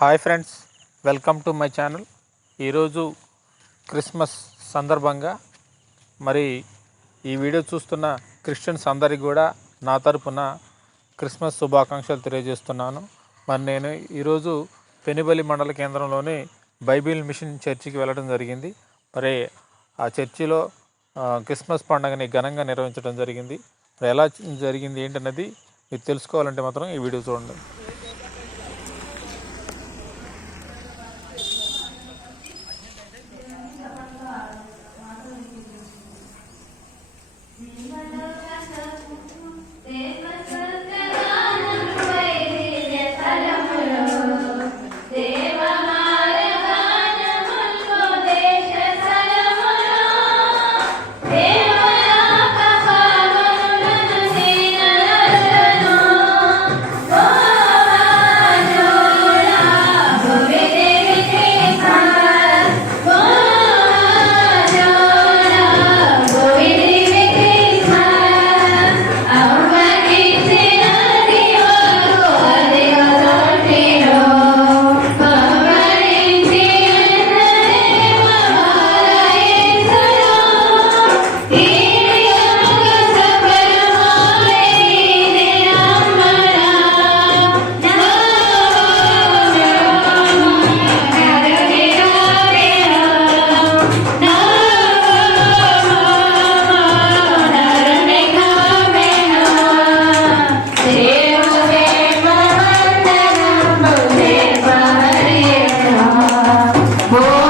Hi friends welcome to my channel. ఈరోజు Christmas సందర్భంగా మరి ఈ వీడియో చూస్తున్న క్రిస్టియన్స్ అందరికి కూడా నా తరపున క్రిస్మస్ శుభాకాంక్షలు తెలియజేస్తున్నాను. మరి నేను ఈరోజు పెనుబలి మండల కేంద్రంలోని బైబిల్ మిషన్ చర్చికి వెళ్ళడం జరిగింది. మరి ఆ చర్చిలో క్రిస్మస్ పండుగని ఘనంగా నిర్వహించడం జరిగింది. మరి ఎలా జరిగింది ఏంటన్నది మీరు తెలుసుకోవాలంటే మాత్రం ఈ వీడియో చూడండి. Bro!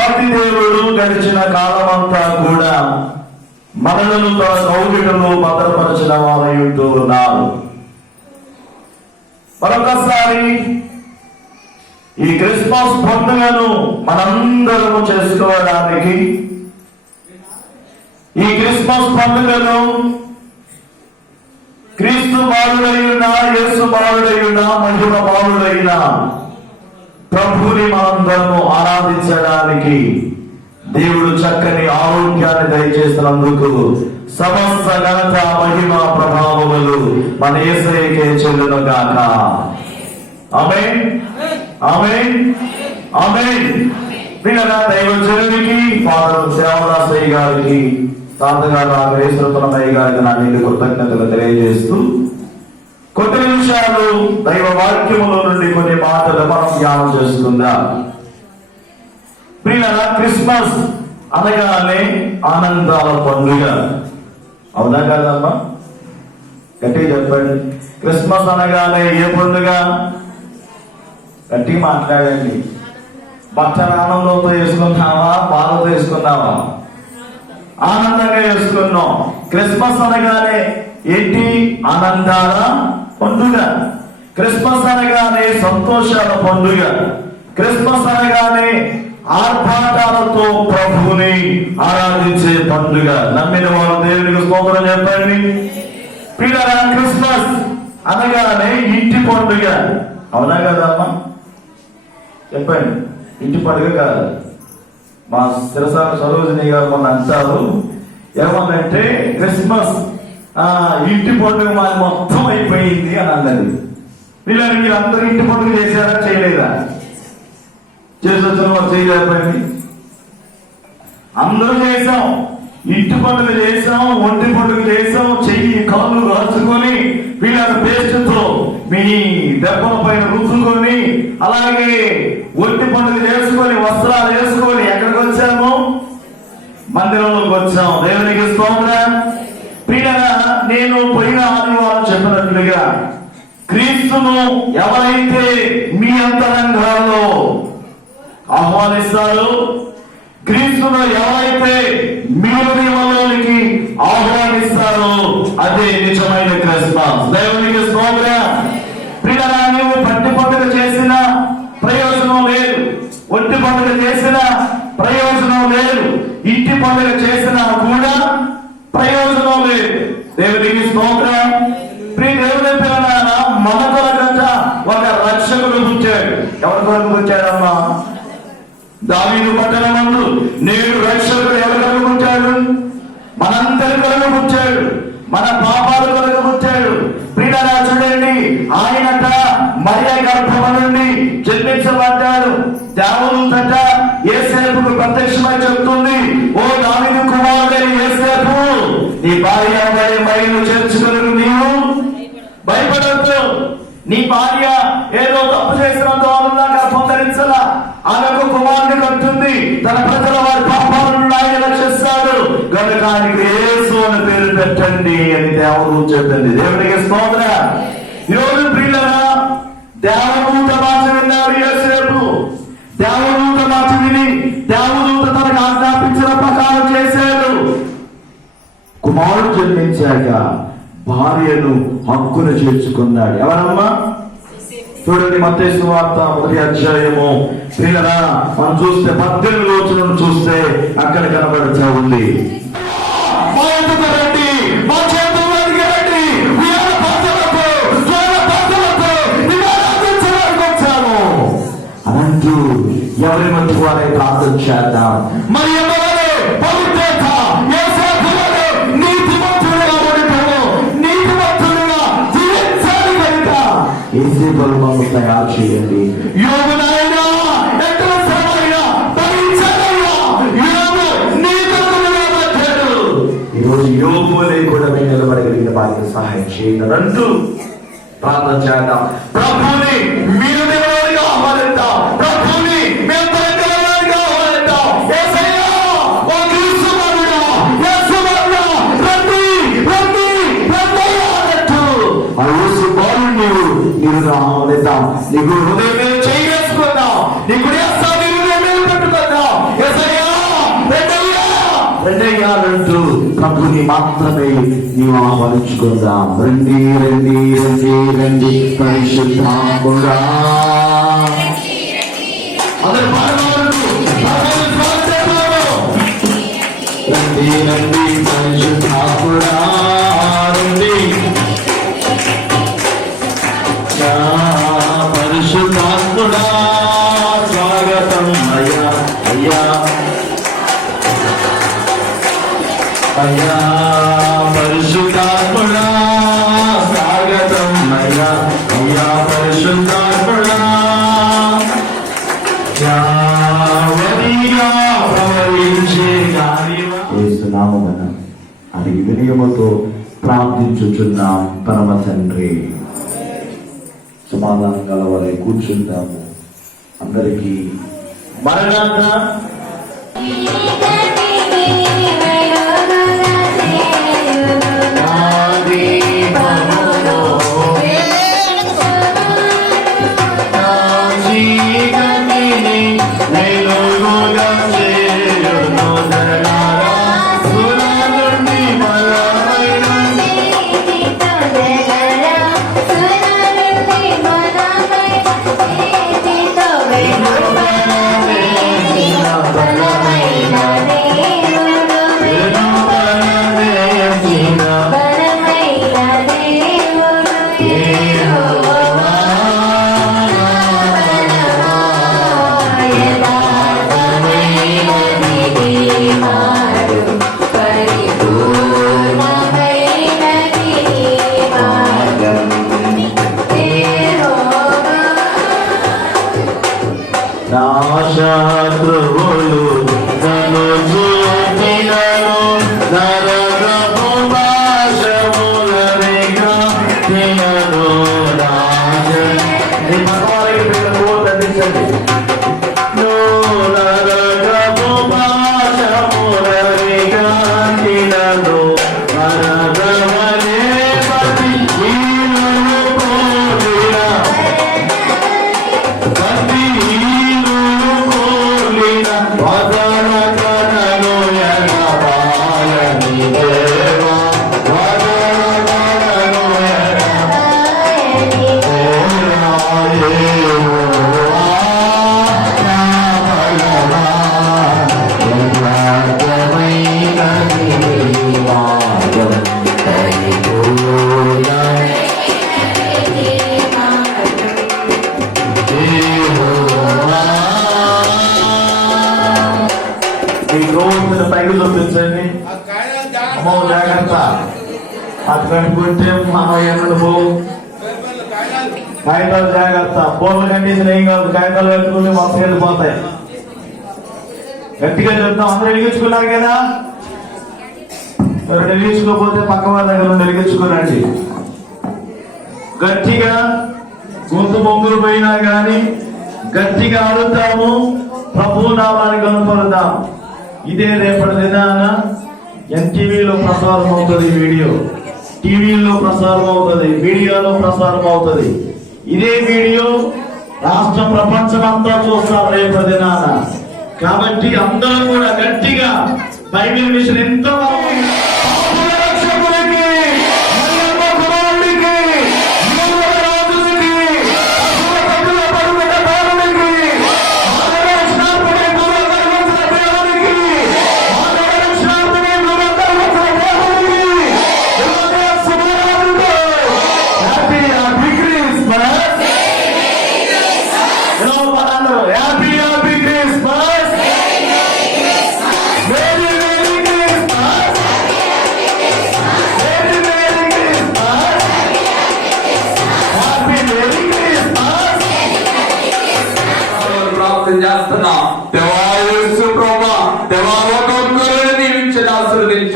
దేవుడు గడిచిన కాలమంతా కూడా మనలను తన కౌగిటలో భద్రపరచిన వారయుంటూ ఉన్నారు. మరొకసారి ఈ క్రిస్మస్ పండుగను మనందరము చేసుకోవడానికి ఈ క్రిస్మస్ పండుగను క్రీస్తు బాలుడైన యేసు బాలుడైన మహిమ బాలుడైన ప్రభుని మనందరము ఆరాధించడానికి దేవుడు చక్కని ఆరోగ్యాన్ని దయచేసినందుకు సమస్త ఘనత మహిమ ప్రభావములు మన ఏసైకే చెల్లును గాక ఆమె ఆమె ఆమె దైవ దైవజనుడికి ఫాదర్ సేవదాసయ్య గారికి తాతగారు నాగేశ్వరతనమయ్య గారికి నా నేను కృతజ్ఞతలు తెలియజేస్తూ కొద్ది నిమిషాలు దైవ వాక్యములో నుండి కొన్ని మాటలు మనం ధ్యానం చేసుకుందాం. ప్రియుల క్రిస్మస్ అనగానే ఆనందాల పండుగ. అవునా కాదమ్మా? గట్టిగా చెప్పండి. క్రిస్మస్ అనగానే ఏ పండుగ? గట్టిగా మాట్లాడండి. బట్టలు ఆనందంతో వేసుకున్నావా బాధతో వేసుకున్నావా ఆనందంగా వేసుకున్నాం క్రిస్మస్ అనగానే ఏంటి? ఆనందాల పండుగ. క్రిస్మస్ అనగానే సంతోషాల పండుగ. క్రిస్మస్ అనగానే ఆర్భాటాలతో ప్రభువుని ఆరాధించే పండుగ. నమ్మిన వారు దేవునికి స్తోత్రం చెప్పండి. పిల్లల క్రిస్మస్ అనగానే ఇంటి పండుగ. అవునా కదమ్మా చెప్పండి. ఇంటి పండుగ కాదు. మా శిరసాల సరోజిని గారు మొన్న అంటారు ఏమన్నంటే క్రిస్మస్ ఇంటి పండుగ మాది మొత్తం అయిపోయింది అని అన్నది. వీళ్ళని మీరు అందరూ ఇంటి పండుగ చేశారా చేయలేదా? చేసి వచ్చిన వారు చేయలేకపోయింది. అందరూ చేసాం ఇంటి పండుగ చేసాం ఒంటి పండుగ చేసాం చెయ్యి కాళ్ళు రాసుకొని వీళ్ళ పేస్ట్తో మీ దెబ్బల పైన రుచుకొని అలాగే ఒంటి పండుగ చేసుకొని వస్త్రాలు వేసుకొని ఎక్కడికి వచ్చాము? మందిరంలోకి వచ్చాం. దేవునికి స్తోత్రం. ప్రియులరా నేను పోయిన ఆదివారం చెప్పినట్లుగా క్రీస్తును ఎవరైతే మీ అంతరంగాల్లో ఆహ్వానిస్తారో క్రీస్తును ఎవరైతే మీ హృదయంలోనికి ఆహ్వానిస్తారో అదే నిజమైన క్రిస్మస్ దేవునికి స్తోత్ర. ప్రియులరా నీవు పట్టి పండుగ చేసిన ప్రయోజనం లేదు. ఒట్టి పండుగ చేసిన ప్రయోజనం లేదు. ఇంటి పండుగ చేసినా కూడా ప్రయోజనం లేదు. దేవునికి స్తోత్రం. ప్రియ దేవుని పిల్లలారా మన కొరకట ఒక రక్షకుడు వచ్చాడు ఎవరి కొరకు పుట్టాడమ్మా? దావీదు పట్టణమందు నేడు రక్షకుడు ఎవరి కొరకు వచ్చాడు మనందరి కొరకు వచ్చాడు మన పాపాల కొరకు వచ్చాడు ప్రియరా చూడండి ఆయనట మరియ గర్భమ నుండి జన్మించబడ్డాడు దేవదూతట ఏసేపుకు ప్రత్యక్షమై భార్య మరి మైలు చేర్చుకుని నీవు. భయపడద్దు. నీ భార్య ఏదో తప్పు చేసినంత వాళ్ళ గర్భం ధరించలా ఆమెకు కుమారుని కట్టుంది. తన ప్రజల వారి పాపాలను ఆయన రక్షిస్తాడు. కనుక ఆయనకి ఏసు అని పేరు పెట్టండి అని దేవుడు చెప్పింది దేవుడికి స్తోత్ర. ఈరోజు ప్రియులరా దేవదూత భాష విన్నారు యేసేపు దేవదూత భాష విని దేవదూత తనకు కుమారుడు జన్మించాక భార్యను హక్కును చేర్చుకున్నాడు. ఎవరమ్మా? చూడండి మత్స్సు వార్త మొదటి అధ్యాయము. పిల్లరా మనం చూస్తే పద్దెనిమిది రోజులను చూస్తే అక్కడ కనబడుతూ ఉంది. మా ఎవరి మధ్య వారే ప్రార్థన చేద్దాం? మరి యేసేపులు మమ్మల్ని తయారు చేయండి. ఈరోజు యోగు లేకుండా మేము నిలబడగలిగిన వారికి సహాయం చేయండి. అంటూ ప్రార్థన చేద్దాం. ప్రభుని మీరు నిలబడిగా ఆహ్వానిద్దాం ప్రభుని మేము నిలబడిగా ఆహ్వానిద్దాం యేసయ్యా, ఓ క్రీస్తుమరుడా, యేసుమరుడా, రండి, రండి, రండయ్యా అన్నట్టు. ఆ యేసు బాలుని నీవు నీవు నీకు హృదయం మీద చేసుకుందాం నీకు హృదయం పెట్టుకుందాం. రెండయ్యా రండయ్యా, అంటూ ప్రభుని మాత్రమే నీవు ఆహ్వానించుకుందాం. రండి రండి రండి రండి. పరిశుద్ధాముడా అందరు రండి రండి పరిశుద్ధాముడా గలవారే కూర్చుందాము అందరికీ మరణాంత ನಿಮ್ಮ ಸವಾಲಿಗೆ ಓ ತಂದಿಸಲಿ జాగ్రత్త కండిషన్ ఏం కాదు. కాగితాలు కట్టుకుని మొత్తం వెళ్ళిపోతాయి గట్టిగా చెప్తాం. అందరూ వెలిగించుకున్నారు కదా? మరి వెలిగించుకోకపోతే పక్క వాళ్ళ దగ్గర నుండి వెలిగించుకురండి గట్టిగా గొంతు బొంగులు పోయినా కానీ గట్టిగా అడుగుతాము. ప్రభు నామాన్ని కనుపరుద్దాం ఇదే రేపటి దినాన ఎన్టీవీలో ప్రసారం అవుతుంది వీడియో. టీవీలో ప్రసారం అవుతుంది మీడియాలో ప్రసారం అవుతుంది ఇదే వీడియో రాష్ట్ర ప్రపంచం అంతా చూస్తారు రేపు దినాన. కాబట్టి అందరూ కూడా గట్టిగా బైబిల్ మిషన్ ఎంతో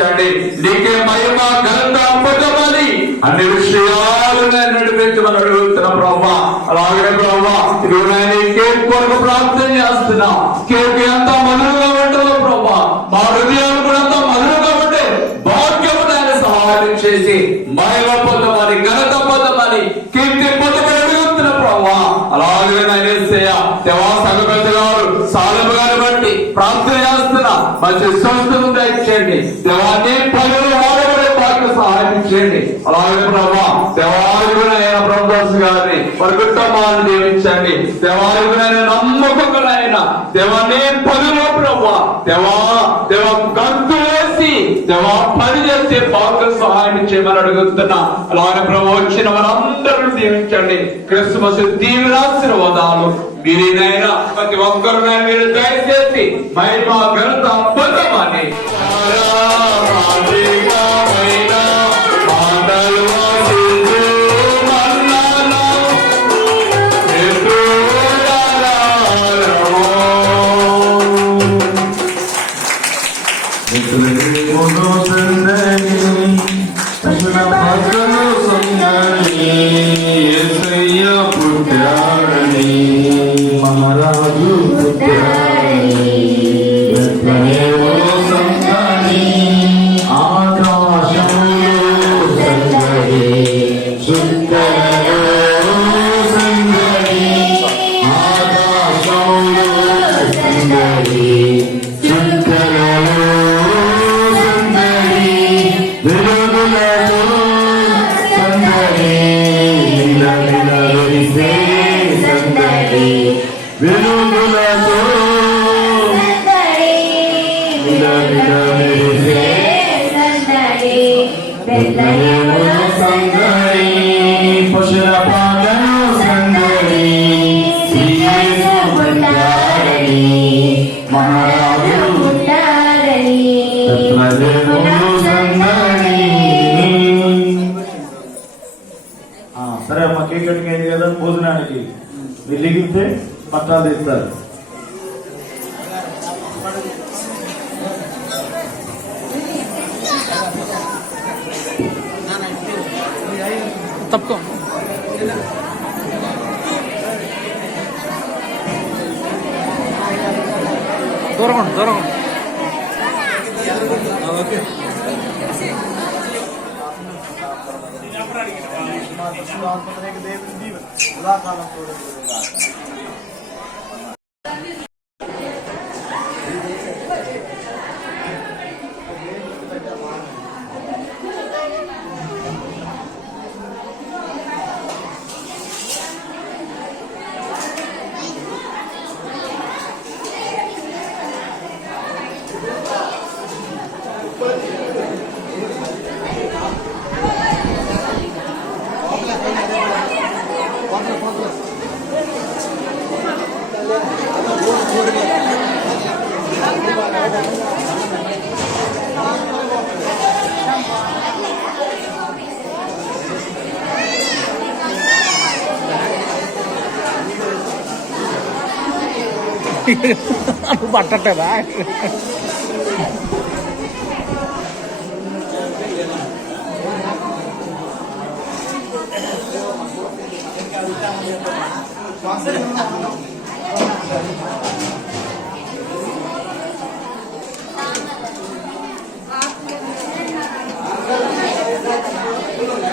నడిపించండి నీకే మహిమ ఘనత అద్భుతమని అన్ని విషయాలు నడిపించమని అడుగుతున్న ప్రభా అలాగే ప్రభా ఇదిగో నేను కేక్ కొరకు ప్రార్థన చేస్తున్నా. కేక్ ఎంత మధురంగా ఉంటుందో ప్రభా మా హృదయాలు కూడా ఎంత మధురంగా ఉంటే భాగ్యము దాన్ని సహాయం చేసి మహిమ పొందమని ఘనత పొందమని కీర్తి పొందమని అడుగుతున్నా ప్రభా అలాగే నేను ఏసయ్య దేవా సంగపతి గారు సాలము గారిని బట్టి ప్రార్థన చేస్తున్నా మంచి స్వస్థత దయచేయండి దేవాన్ని పనులు వాడబడే భాగ్య సహాయం చేయండి అలాగే ప్రభా దేవాలయమైన బ్రహ్మదాస్ గారిని వారి కుటుంబాలను దీవించండి దేవాలయమైన నమ్మకమైన దేవాన్ని పనులు ప్రభా దేవా దేవ గంతు వేసి దేవా పని చేసే పాత్ర సహాయం చేయమని అడుగుతున్నా. అలాగే ప్రభా వచ్చిన వారందరూ దీవించండి. క్రిస్మస్ దీవెనాశీర్వాదాలు మీరేనైనా ప్రతి ఒక్కరు మీరు దయచేసి మహిమ ఘనత పొందమని మీరు లిగితే పట్టాలు తీస్తారు Ulan kanım kurulur. അത് പട്ടട്ടതാ Thank.